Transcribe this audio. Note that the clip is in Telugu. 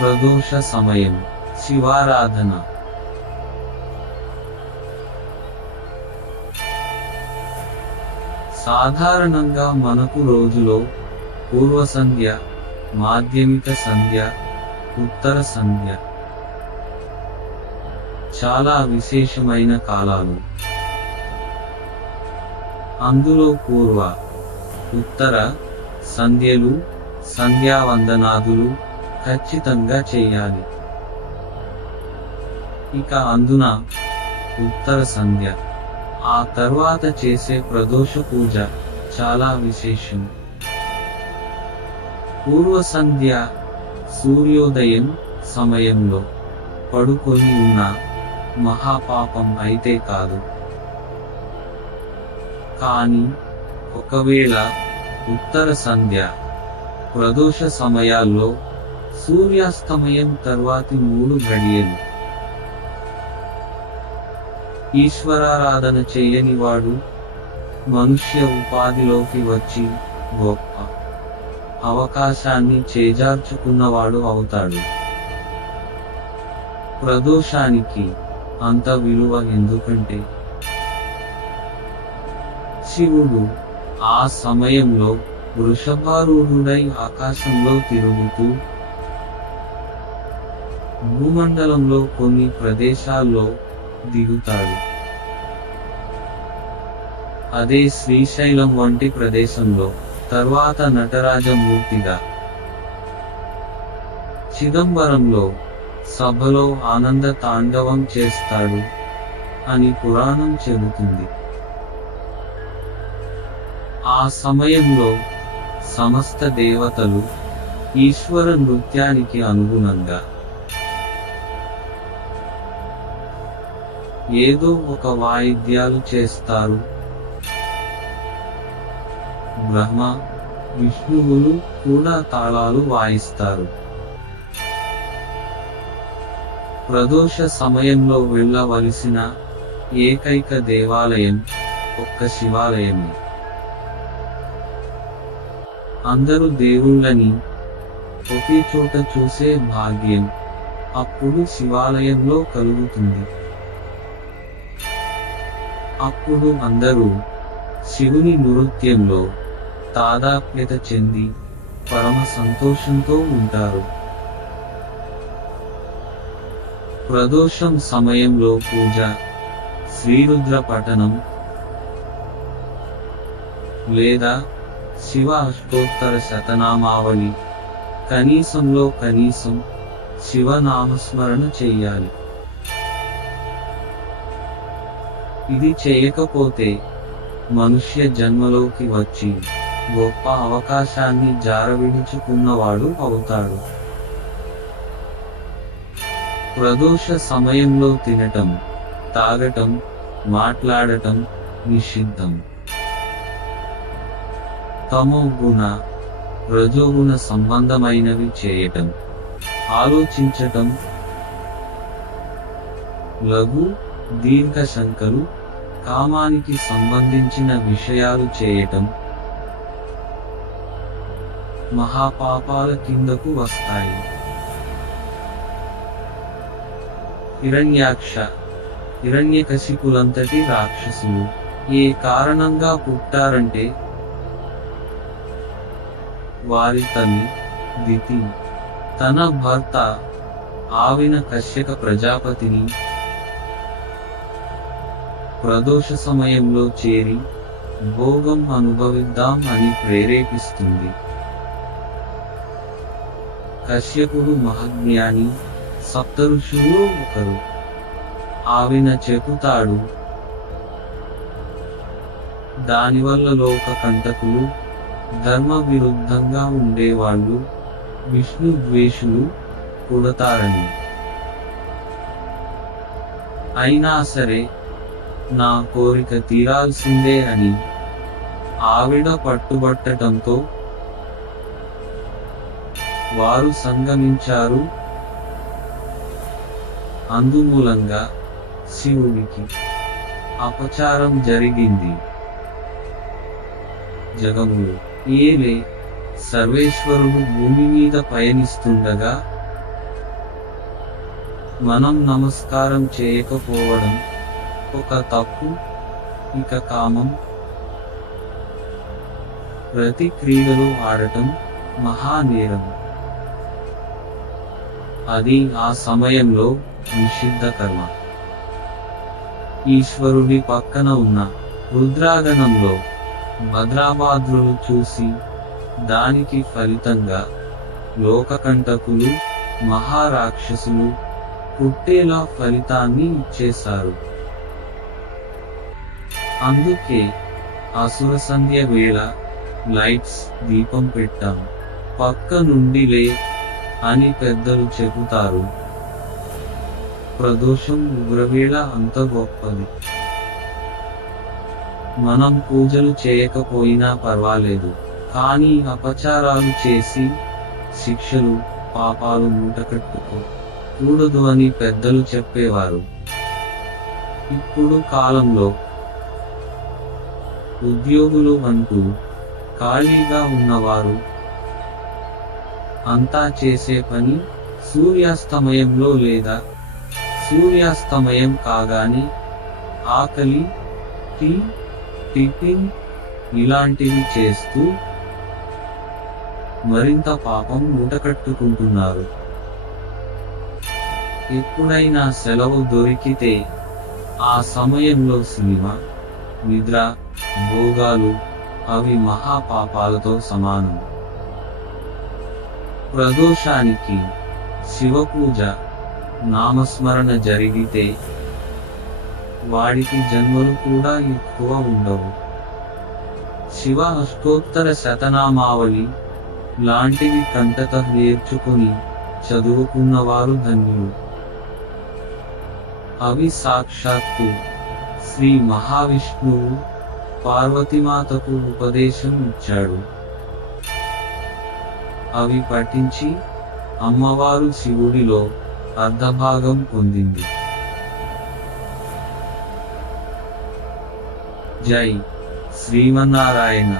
ప్రదోష సమయం. శివారాధన. సాధారణంగా మనకు రోజులో పూర్వ సంధ్య మాధ్యమిక సంధ్య ఉత్తర సంధ్య చాలా విశేషమైన కాలాలు. అందులో పూర్వ ఉత్తర సంధ్యలు సంధ్యావందనాదులు ఖచ్చితంగా చేయాలి. ఇక అందున ఉత్తర సంధ్య. ఆ తర్వాత చేసే ప్రదోష పూజ చాలా విశేషం. పూర్వ సంధ్య సూర్యోదయం సమయంలో పడుకొని ఉన్న మహాపాపం అయితే కాదు. కానీ ఒకవేళ ఉత్తర సంధ్య ప్రదోష సమయాల్లో సూర్యాస్తమయం తర్వాతి మూడు గడియలు ఈశ్వరారాధన చేయని వాడు మనుష్య ఉపాధిలోకి వచ్చి గొప్ప అవకాశాన్ని చేజార్చుకున్నవాడు అవుతాడు. ప్రదోషానికి అంత విలువ ఎందుకంటే శివుడు ఆ సమయంలో వృషభారూఢుడై ఆకాశంలో తిరుగుతూ భూమండలంలో కొన్ని ప్రదేశాల్లో దిగుతాడు. అదే శ్రీశైలం వంటి ప్రదేశంలో. తర్వాత నటరాజమూర్తిగా. చిదంబరంలో సభలో ఆనంద తాండవం చేస్తాడు అని పురాణం చెబుతుంది. ఆ సమయంలో సమస్త దేవతలు ఈశ్వర నృత్యానికి అనుగుణంగా ఏదో ఒక వాయిద్యాలు చేస్తారు. బ్రహ్మ విష్ణువులు కూడా తాళాలు వాయిస్తారు. ప్రదోష సమయంలో వెళ్ళవలసిన ఏకైక దేవాలయం ఒక్క శివాలయమే. అందరూ దేవుళ్ళని ఒకే చోట చూసే భాగ్యం అప్పుడు శివాలయంలో కలుగుతుంది. అప్పుడు అందరూ శివుని నృత్యంలో తాదాప్యత చెంది పరమ సంతోషంతో ఉంటారు. ప్రదోషం సమయంలో పూజ శ్రీరుద్ర పఠనం లేదా శివ అష్టోత్తర శతనామావళి కనీసంలో కనీసం శివనామస్మరణ చెయ్యాలి ఇది చేయకపోతే మనుష్య జన్మలోకి వచ్చి గొప్ప అవకాశాన్ని జారవిడుచుకున్నవాడు అవుతాడు. ప్రదోష సమయంలో తినటం తాగటం మాట్లాడటం నిషిద్ధం. తమో గుణ రజోగుణ సంబంధమైనవి చేయటం ఆలోచించటం లఘు దీర్ఘ శంకలు కామానికి సంబంధించిన విషయాలు చేయటం మహాపాపాల కిందకు వస్తాయి. హిరణ్యాక్ష హిరణ్యకశిపులంతటి రాక్షసులు ఏ కారణంగా పుట్టారంటే వారి తల్లి దితి తన భర్త ఆవిన కశ్యక ప్రజాపతిని ప్రదోష సమయంలో చేరి భోగం అనుభవిద్దాం అని ప్రేరేపిస్తుంది. కశ్యపుడు మహజ్ఞాని సప్తఋషుల్లో ఒకరు. ఆవిన చెబుతాడు దానివల్ల లోక కంటకులు ధర్మ విరుద్ధంగా ఉండేవాళ్ళు విష్ణు ద్వేషులు పుడతారని. అయినా సరే నా కోరిక తీరాల్సిందే అని ఆవిడ పట్టుబట్టడంతో వారు సంగమించారు. అందుమూలంగా శివునికి అపచారం జరిగింది. జగములు ఏలే సర్వేశ్వరుడు భూమి మీద పయనిస్తుండగా మనం నమస్కారం చేయకపోవడం ఒక తప్పు ఇక కామం. ప్రతి క్రీడలు ఆడటం మహానేరం. అది ఆ సమయంలో నిషిద్ధ కర్మ. ఈశ్వరుడి పక్కన ఉన్న రుద్రాగణంలో భద్రాభాద్రులు చూసి దానికి ఫలితంగా లోకకంటకులు మహారాక్షసులు పుట్టేలా ఫలితాన్ని ఇచ్చేశారు. అందుకే అసుర సంధ్య వేళ లైట్స్ దీపం పెట్టాం. పక్క నుండి లే అని పెద్దలు చెబుతారు. ప్రదోషం ఉగ్రవేళ అంత గొప్పది. మనం పూజలు చేయకపోయినా పర్వాలేదు. కానీ అపచారాలు చేసి శిక్షలు పాపాలు మూటకట్టుకో కూడదు అని పెద్దలు చెప్పేవారు. ఇప్పుడు కాలంలో ఉద్యోగులు అంటూ ఖాళీగా ఉన్నవారు అంతా చేసే పని సూర్యాస్తమయంలో లేదా సూర్యాస్తమయం కాగానే ఆకలి టీ టిఫిన్ ఇలాంటివి చేస్తూ మరింత పాపం మూటకట్టుకుంటున్నారు. ఎప్పుడైనా సెలవు దొరికితే ఆ సమయంలో సినిమా నిద్ర భోగాలు అవి మహాపాపాలతో సమానం. ప్రదోషానికి శివపూజ నామస్మరణ జరిగితే వాడికి జన్మలు కూడా ఎక్కువ ఉండవు. శివ అష్టోత్తర శతనామావళి లాంటివి కంటత నేర్చుకుని చదువుకున్నవారు ధన్యులు. అవి సాక్షాత్తు శ్రీ మహావిష్ణువు పార్వతిమాతకు ఉపదేశం ఇచ్చాడు అవి పఠించి అమ్మవారు శివుడిలో అర్ధభాగం పొందింది. జై శ్రీమన్నారాయణ.